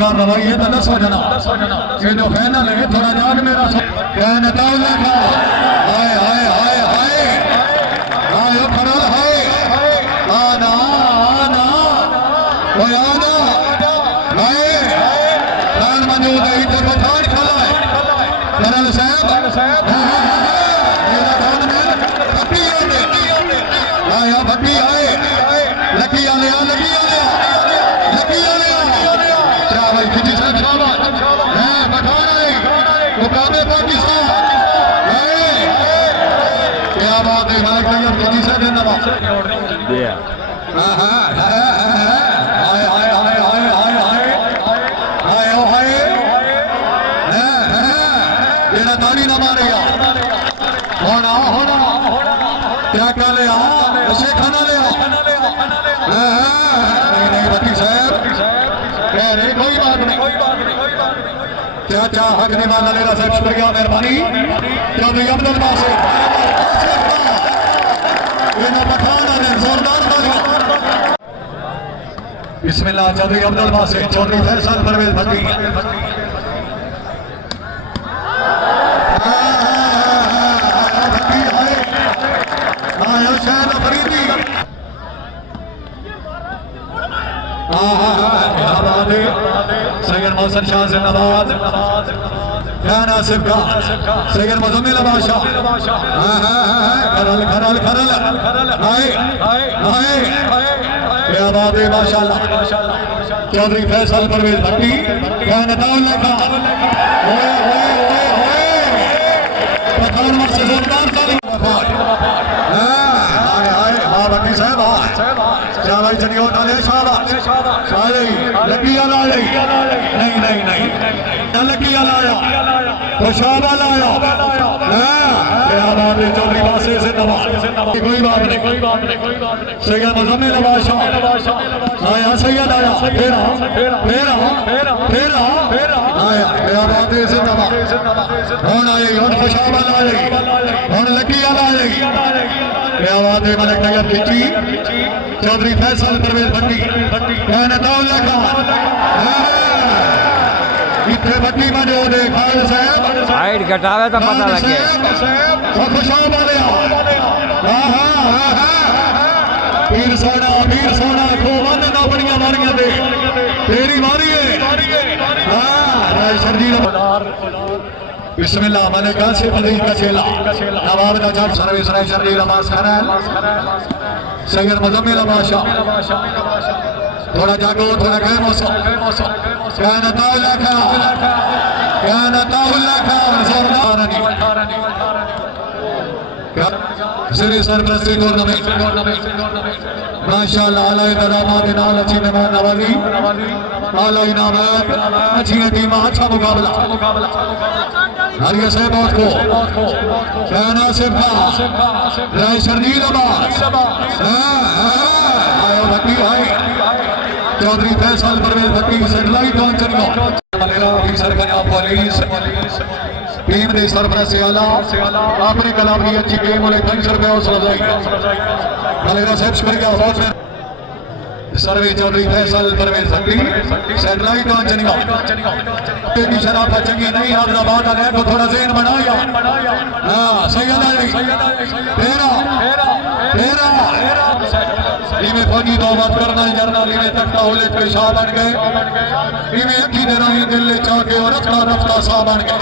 कर रहा ये तो दस जना ये जो फाइनल है थोड़ा जाग मेरा क्या नताउल्ला का हाय हाय हाय हाय आयो खड़ा हाय आना आना ओए आना हाय खान मौजूद है इधर पठान खड़ा है जनरल साहब मेरा खान में भट्टी है आया भट्टी आए लकी आले लकी आले लकी आले क्या भाई किसी से शाबाश है पठान आए मुकाबले पाकिस्तान क्या बात है भाई भैया किसी से धन्यवाद हां हां हाय हाय हाय हाय हाय हाय ओ हाय ये ताली ना मारेगा होना होना क्या कर ले ऐसे खाना ले नहीं भट्टी साहब कह रहे कोई बात नहीं क्या क्या हक ने माना लेना साहब शुक्रिया मेहरबानी चौधरी अब्दुल बासित जोरदार बिस्मिल्लाह चौधरी अब्दुल बासित चौधरी फैसल परवेज भट्टी सैयद मोहसन शाह जिंदाबाद क्या नासिब का सैयद मुजम्मिल बादशाह खरल खरल खरल हाय हाय क्या बात है माशाल्लाह चौधरी फैसल परवेज भट्टी क्या नताउल्ला का ओए ओए ओए ओए पठान मर से जोरदार ताली हाय हाय हां भट्टी साहब क्या भाई चलिए डाले शाबाश लकी आला नहीं नहीं नहीं लकी आला तो शाबाश लाया क्या बात है चौधरी बासे से कोई बात नहीं सैयद मुजम्मिल बादशाह आया सैयद आया फेरा आया क्या बात है जिंदाबाद कौन आए और खुशाबा लाए और लकी आला क्या बात है मलिक नगर खिची चौधरी फैसल परवेज भट्टी नताउल्ला का इतने भट्टी में जो दे खाल साहब हाइट घटावे तो पता लगे खुशाबा ले पीर सोना खो वन ना बड़ियां मारियां दे तेरी मारी है हां शर्जील बिस्मिल्लाह मैंने कासे फरीद का चेला नवाब का जज सर्विस राय शर्जील नमाज खैर सैयद मुजम्मिल बादशाह थोड़ा जागो थोड़ा गए मौसम क्या नताउल्ला का जोरदार श्री सरप्रस्ती टूर्नामेंट माशाअल्लाह आला इनामात नाल अच्छी मेहमान नवाजी आला इनामात अच्छी टीम अच्छा मुकाबला हरिया साहब बहुत को क्या नासिब का राय शर्जील आयो भट्टी भाई चौधरी फैसल परवेज भट्टी सेटेलाइट लॉन्च करेगा ऑफिसर का पुलिस टीम दे सरबराह से आला अपने कलाम की अच्छी गेम वाले 300 रुपए हौसला अफजाई मलेरा साहब शुक्रिया बहुत सर्वे चौधरी फैसल परवेज भट्टी सेटेलाइट लॉन्च करेगा तेरी शराफत चंगी नहीं हैदराबाद वाले को थोड़ा ज़हन बनाया हां सैयद अली तेरा इमे फौजी दावत करना जरनल इमे तख्ता होले पेशा बन गए इमे अखी दे रही दिल ले चाके और रफ्ता सा बन गए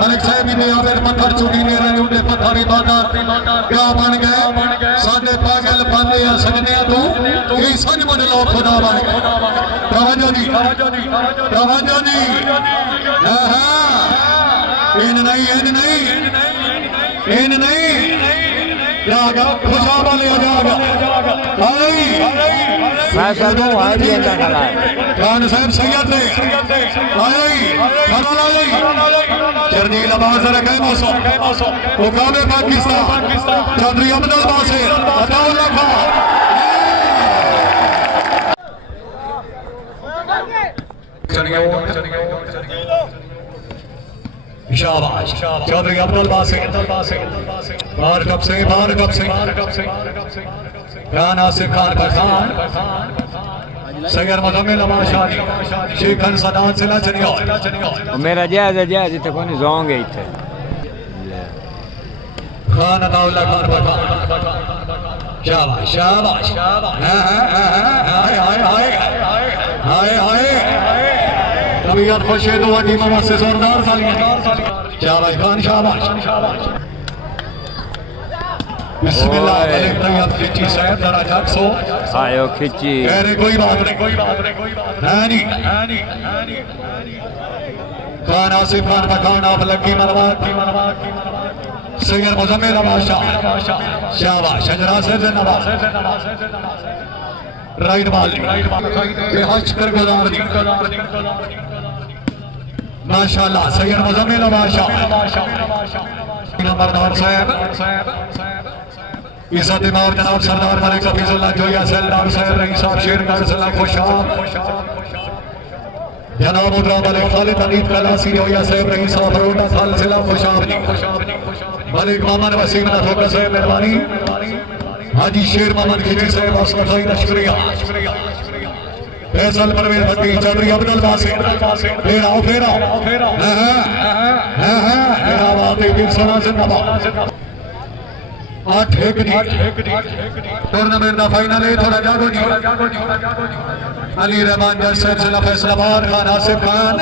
मलिक साहब ने आवेर पत्थर चुनी ने रहे उन्हें पत्थर इबादत क्या बन गए साडे पागल बंदे आ सकने तू ये सच मुझ लो खुदा बन गए तवज्जो दी हां इन नहीं जागा खुशाबा ले जागा फैसल को हाजी अंदर खड़ा है खान साहब सैयद ने शर्जील बाज़र के मौसम मुकाबले पाकिस्तान चौधरी अब्दुल बासित नताउल्ला का शाबाश चौधरी अब्दुल बासित बाहर कब से क्या नासिब खान सैयद मुजम्मिल अमाशादी शेखन सदात से चनियो मेरा जायज इतने को नहीं जोंगे इतने खान अताउल्ला खान बता शाबाश शाबाश हाय हाय हाय हाय हाय तबीयत खुश है तो वाटी मामा से जोरदार तालियां शाबाश खान शाबाश बिस्मिल्लाह अलैहि तैयब खिची साहब जरा जाग सो आयो खिची अरे कोई बात नहीं है नहीं खान आसिफ खान पठान आप लकी मरवात सैयद मुजम्मिल अमाशा शाबाश शजरा से नवाज राइट बाल ये हज कर गुजार दी माशाल्लाह सैयद मुजम्मिल अमाशा नंबरदार साहब इज्जत इमाम जनाब सरदार मलिक हफीजुल्लाह जोया सरदार साहब रईस साहब शेर का सलाम खुशाब जनाब मुद्रा मलिक खालिद अनीत कलासी जोया साहब रईस साहब रोटा साल सलाम खुशाब मलिक मोहम्मद वसीम नथोका साहब मेहरबानी हाजी शेर मोहम्मद खिजी साहब असलफाई शुक्रिया फैसल परवेज भट्टी चौधरी अब्दुल बासिर फेरा टूर्नामेंट का फाइनल है थोड़ा जागो जी अली रहमान जज साहब जिला फैसलाबाद खान आसिफ खान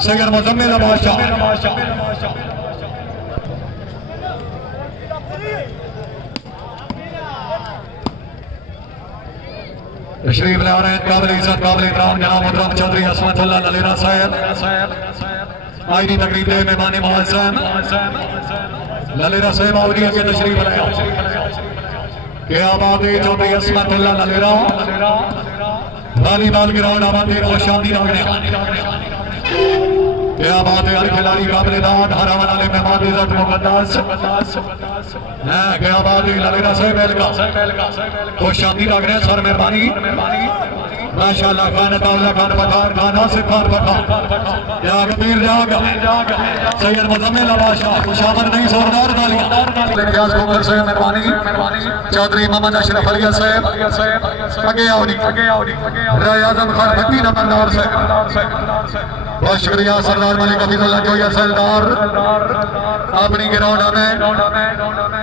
सैयद मुजम्मिल अमाशा तशरीफ ला रहे हैं काबिल इज्जत काबिल इकराम जनाब मोहतरम चौधरी असमतुल्लाह ललेरा साहब आईनी तकरीब में मेहमान मुअज़्ज़म ललेरा साहब आवलिया के तशरीफ लाया क्या बात है चौधरी असमतुल्लाह ललेरा वॉलीबॉल ग्राउंड आबादी खुशामदी रखने क्या बात है हर खिलाड़ी काबिल दाद हर वाले मेहमान इज्जत मुकद्दस क्या बात है ललेरा साहब का खुशामदी रखने सर मेहरबानी माशाल्लाह खान अताउल्ला खान पठान खान आसिफ खान पठान जाग पीर जाग सैयद मुजम्मिल अमाशा खुशामद नहीं जोरदार तालियां इम्तियाज कोकर साहब मेहरबानी चौधरी मोहम्मद अशरफ अलिया साहब आगे आओ राय आजम खान भट्टी नंबरदार साहब बहुत शुक्रिया सरदार मलिक हफीजुल्लाह जोया सरदार अपनी ग्राउंड में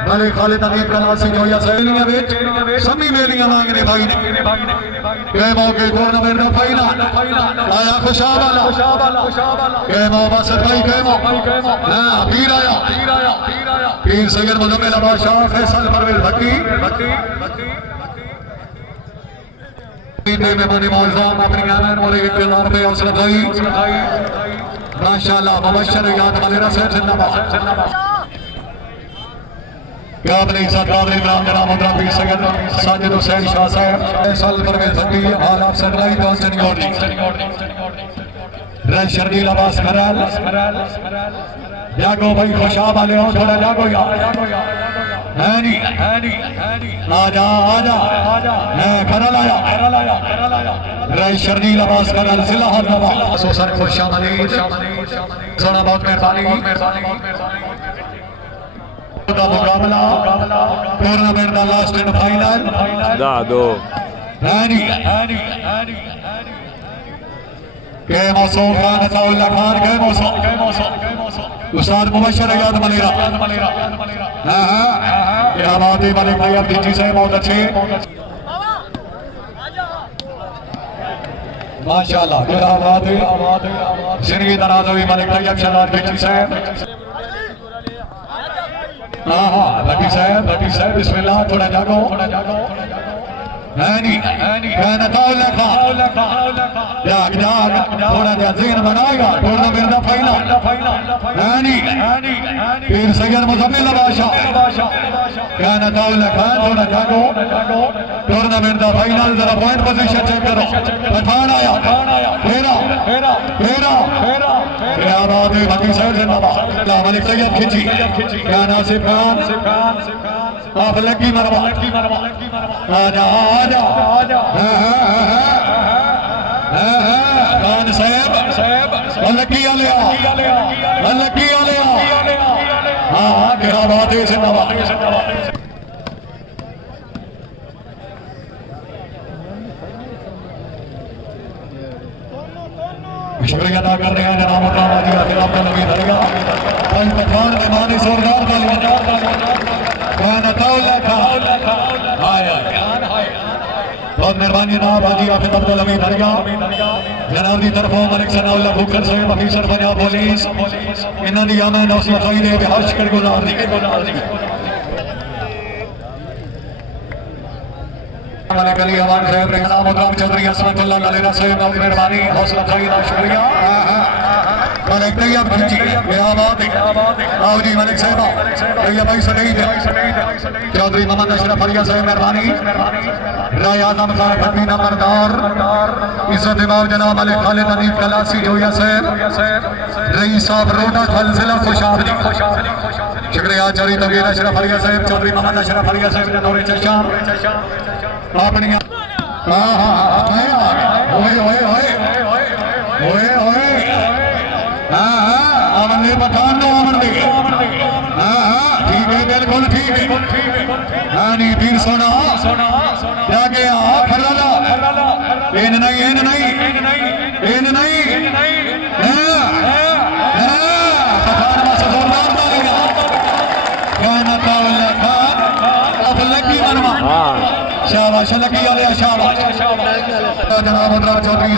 मलिक खालिद अमीर कलासी जोया सहेलियां विच सभी मेलियां मांगने भाई ने के मौके टूर्नामेंट का फाइनल आया खुशाब वाला के मोहम्मद भाई के हां पीर आया पीर सैयद मुजम्मिल अमाशा फैसल परवेज भट्टी मेहमानी मौजूद अपनी आमन वाले इंतजार पे हौसला भाई माशाल्लाह मुबशर याद मलेरा साहब जिंदाबाद काबिल इज्जत काबिल इकराम जनाब मोहतरम पीर सैयद साजिद हुसैन शाह साहब फैसल परवेज भट्टी हाल आप सरलाई कांस्टेंट गोडी रन शर्जील अब्बास खराल जागो भाई खुशाब वाले हो थोड़ा जागो यार आजा खरल आया रई शर्जील अब्बास खरल जिला हैदराबाद सर खुशाब अली सोना बहुत मेहरबानी मुकाबला टूर्नामेंट का लास्ट एंड फाइनल दा दो के मौसम खान अताउल्ला खान के मौसम उस्ताद मुबशर याद मलेरा क्या बात है मलिक भाई आप जी साहब बहुत अच्छे माशाल्लाह क्या बात है जिंदगी दराज हुई मलिक भाई अब शरार जी साहब भट्टी साहब बिस्मिल्लाह थोड़ा जागो जाग थोड़ा जहन बनाएगा टूर्नामेंट का फाइनल फिर सैयद मुजम्मिल अमाशा थोड़ा जागो टूर्नामेंट का फाइनल जरा पॉइंट पोजीशन चेक करो पठान आया फेरा क्या बात है भट्टी साहब जिंदाबाद मलिक सैयद खिची क्या नासिफ खान आप लगी मरवा आजा खान साहब लगी हाँ क्या बात है जिंदाबाद शुक्रिया अदा कर रहे हैं जनाब मोहतरम जी आखिर आपका नबी दरगाह भाई पठान ने माने जोरदार बहुत मेहरबानी जनाब हाजी आफिद अब्दुल हमीद दरगाह जनाब की तरफों मलिक सनाउल्लाह भूखर साहब अफीसर पंजाब पुलिस इन्हां दी आमद नौसी अफजाई दे बिहार शुक्रगुजार दी मलिक अली अवान साहब ने जनाब मोहतरम चौधरी असमतुल्लाह अलेना साहब बहुत मेहरबानी हौसला अफजाई दा शुक्रिया मलिक तैयब जी क्या बात है आओ जी मलिक साहब तैयब भाई सदीद चौधरी मोहम्मद अशरफ अलिया साहब मेहरबानी राय आजम खान भट्टी नंबरदार इज्जत इमाम जनाब मलिक खालिद अनीफ कलासी जोया साहब रईस साहब रोडा थल जिला खुशाब शुक्रिया चौधरी तबीर अशरफ अलिया साहब चौधरी मोहम्मद अशरफ अलिया साहब ने नौरे चर्चा अपनी आमने पठान नो आमन दे ठीक है बिल्कुल ठीक है हाँ नहीं फिर सोना क्या गया खरला इन नहीं पठान मासा जोरदार डालेगा खाना तावल्ला खान अब लगी मनवा शाबाश लगी आले शाबाश जनाब मोहतरम चौधरी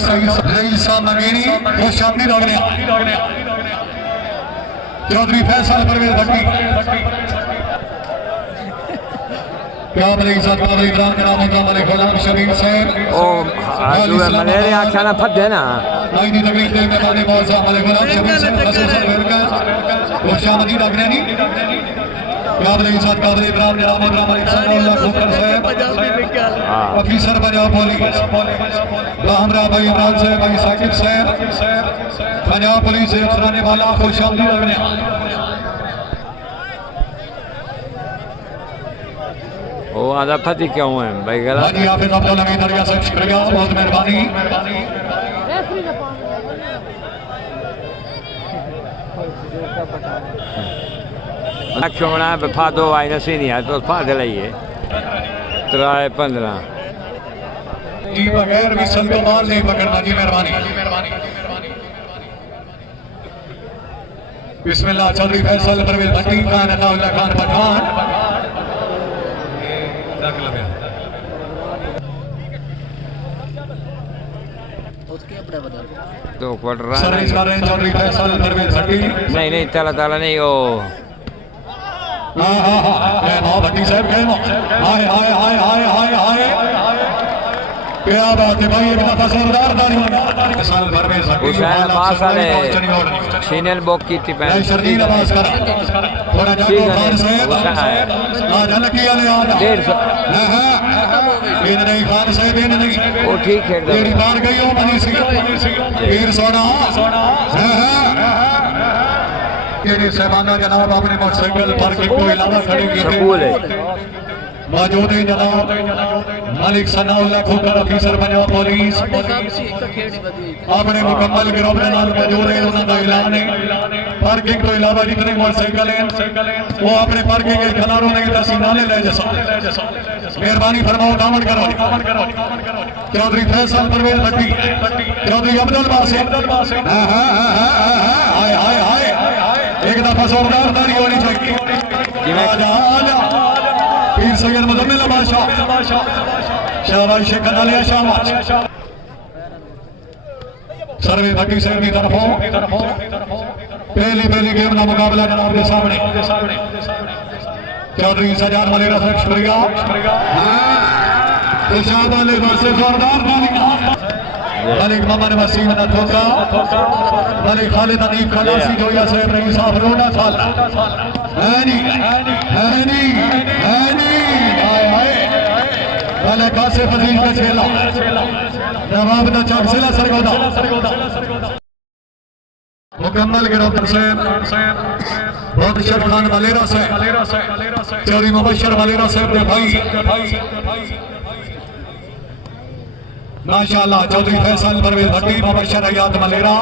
रईस साहब नगीनी खुश अपनी दौड़ने चौधरी फैसल परवेज भट्टी क्या बड़ी इज्जत काबिल इकराम जनाब मोहतरम मलिक गुलाम शबीर साहब ओ मलेरिया आख्याना फट है ना नहीं नहीं तकलीफ दे के बाने बहुत साहब मलिक गुलाम शबीर साहब खसूसन वेलकम खुश आमदी अग्रणी काबिल इज्जत काबिल इकराम जनाब मोहतरम मलिक सनाउल्लाह भूखर साहब अफीसर पंजाब पुलिस हमरा भाई इमरान साहब भाई साकिब साहब पंजाब पुलिस अफसराने वाला खुश आमदीद अगले ओ आधा फटी क्यों है भाई गलत हाजी हाफिज अब्दुल हमीद दरगाह साहब शुक्रिया बहुत मेहरबानी क्यों बना फा दो आई नसी नहीं है तो फा दिलाइए 3-15 जी बगैर विसल को माल नहीं पकड़ना जी मेहरबानी बिस्मिल्लाह चौधरी फैसल परवेज भट्टी खान अताउल्लाह खान पठान तो क्वार्टर सर्विस कर रहे हैं चौधरी फैसल परवेज भट्टी नहीं ताला नहीं ओ हाँ भट्टी साहब हाय क्या बात है भाई एक दफा जोरदार ताली साल भर में हुसैन अब्बास वाले सीनियर बॉक की थी पहले शर्जील आवाज करा थोड़ा जागो खान साहब आ झलकी वाले आ 150 इन नहीं खान साहब इन नहीं वो ठीक है तेरी बार गई हो मनी सी फिर सोना ये साहबाना जनाब अपने मोटरसाइकिल पार्किंग को इलावा खड़े किए मौजूद है जनाब मलिक सनाउल्लाह खोकर अफीसर पंजाब पुलिस अपने मुकम्मल गिरोह के नाल मौजूद है उन्होंने ऐलान है पार्किंग तो इलावा जितने मोटरसाइकिल हैं वो अपने पार्किंग के खिलारों नहीं दसी नाले ले जैसा मेहरबानी फरमाओ दामन करो चौधरी फैसल परवेज भट्टी चौधरी अब्दुल बासित हाय एक दफा जोरदार ताली होनी चाहिए पीर सैयद मुजम्मिल बादशाह शाबाश शेख अलिया शाबाश सर्वे भट्टी साहब की तरफों पहली गेम का मुकाबला जनाब के सामने चौधरी सजाद मलेरा साहब शुक्रिया इरशाद वाले से जोरदार तालियां मलिक मोहम्मद वसीम नथोका मलिक खालिद अनीफ खलासी जोया साहब रईस साहब रोडा साल हैनी हाय मलिक कासिफ अजीज का छेला जवाब दा चौक सिला सरगोदा मुकम्मल गिरोह से बहुत शर खान मलेरा से चौधरी मुबशर मलेरा साहब के भाई माशाअल्लाह चौधरी फैसल परवेज भट्टी मुबशर हयात मलेरा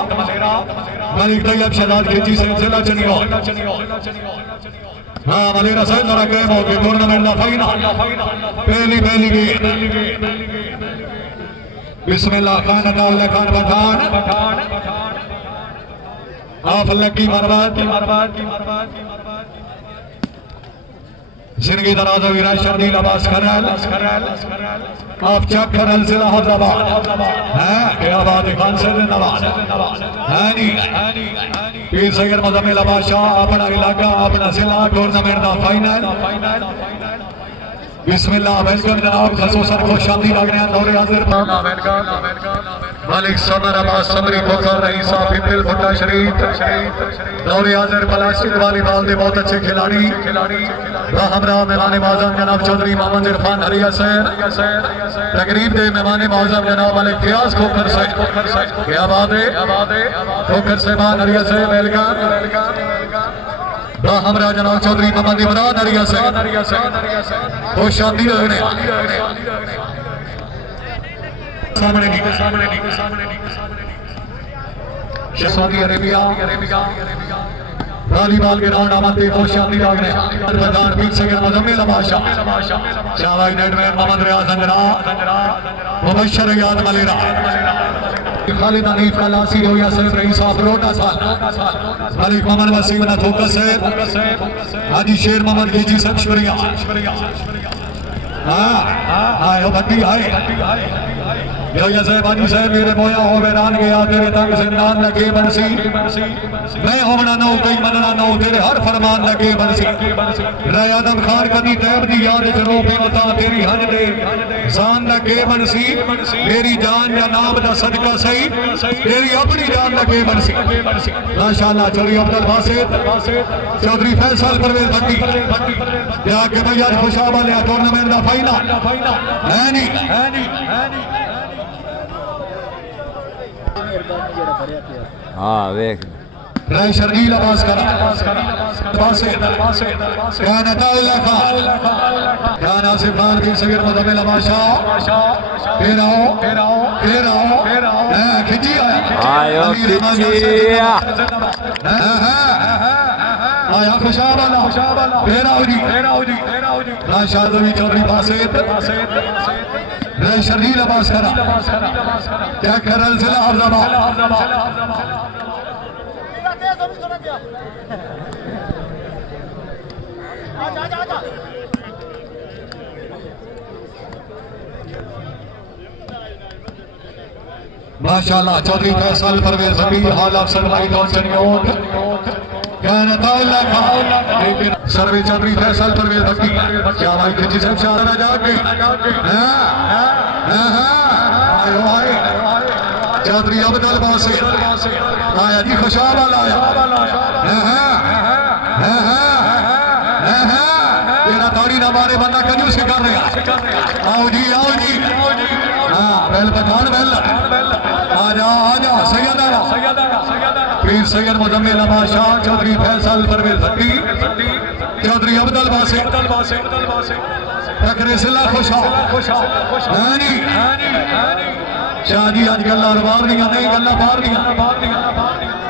मलिक तैयब शहजाद खिची सिलसिला चनियो हाँ मलेरा साहब जरा गेम हो गई टूर्नामेंट का फाइनल पहली गेम बिस्मिल्लाह खान अताउल्लाह खान पठान आप लकी मरबाद जिंदगी दराज़ो विराज शर्दी लबास करल आप चक करल जिला हौजाबाद है क्या बात है खान से नवाज है नहीं पीर सैयद मुजम्मिल बादशाह अपना इलाका अपना जिला टूर्नामेंट का फाइनल बिस्मिल्लाह वेलकम जनाब खसूसन खुशामदी लगने दौरे हाजिर मालिक समर अब्बास समरी खोखर रईस ऑफ हिंदुल भुट्टा शरीफ दौरे हाजिर प्लास्टिक वॉलीबॉल के बहुत अच्छे खिलाड़ी हमरा मेहमान मौजूद जनाब चौधरी मोहम्मद इरफान हरिया सैर तकरीब के मेहमान मौजूद जनाब मालिक फियाज खोखर सैर क्या बात है खोखर साहबान हरिया सैर वेलकम हमरा जनाब चौधरी मोहम्मद इमरान हरिया सैर खुशामदी लगने सऊदी अरेबिया वॉलीबॉल के राउंड आमदे खुशामदी लगने प्रधान पीर सैयद मुजम्मिल बादशाह शाबाश नेटमैन मोहम्मद रियाज अंगरा मुबशर याद मलेरा खालिद हनीफ का लासी रोया सैयद रईस ऑफ रोटा साल मलिक मोहम्मद वसीम ना फोकस है हाजी शेर मोहम्मद गेजी सब शुक्रिया हां ओ भट्टी हाय जो यज़बानी साहब मेरे मोया हो बैरान गया तेरे तंग जिंदान लगे बंसी मैं होना नो कई मनना नो तेरे हर फरमान लगे बंसी राय आदम खान कदी तैब दी याद जरो पे बता तेरी हज दे जान लगे बंसी मेरी जान या नाम दा सदका सही तेरी अपनी जान लगे बंसी माशाअल्लाह चौधरी अब्दुल बासित चौधरी फैसल परवेज भट्टी जाके भैया खुशाब वाले टूर्नामेंट दा फाइनल है नहीं हाँ वेख राय शर्जील आवाज करा गाना ताउला खा गाना से बाहर भी सगीर मुजम्मिल बादशाह फिर आओ खिंची आयो खिंचिया आया खुशाब वाला फिर आओ जी राशाद चौधरी बासित राय शर्जील आवाज करा क्या करल जिला हौजाबाद माशाअल्लाह Chaudhry Faisal Pervez Bhatti hall of sunlight on Chiniot कहना ताउला का लेकिन सर्वे चौधरी फैसल परवेज भट्टी क्या भाई खिंची सब शाह जाके आयो आए चौधरी अब्दुल बासित आया जी खुशाब वाला आया तेरा ताड़ी ना मारे बंदा कजू से कर रहा आओ जी हाँ बैल पठान बैल आजा सैयद पीर सैयद मुजम्मिल बादशाह चौधरी फैसल परवेज भट्टी चौधरी अब्दुल बासित फखरे सिला खुशाब शाह जी अज गल्लां बाहर नहीं गल्लां बाहर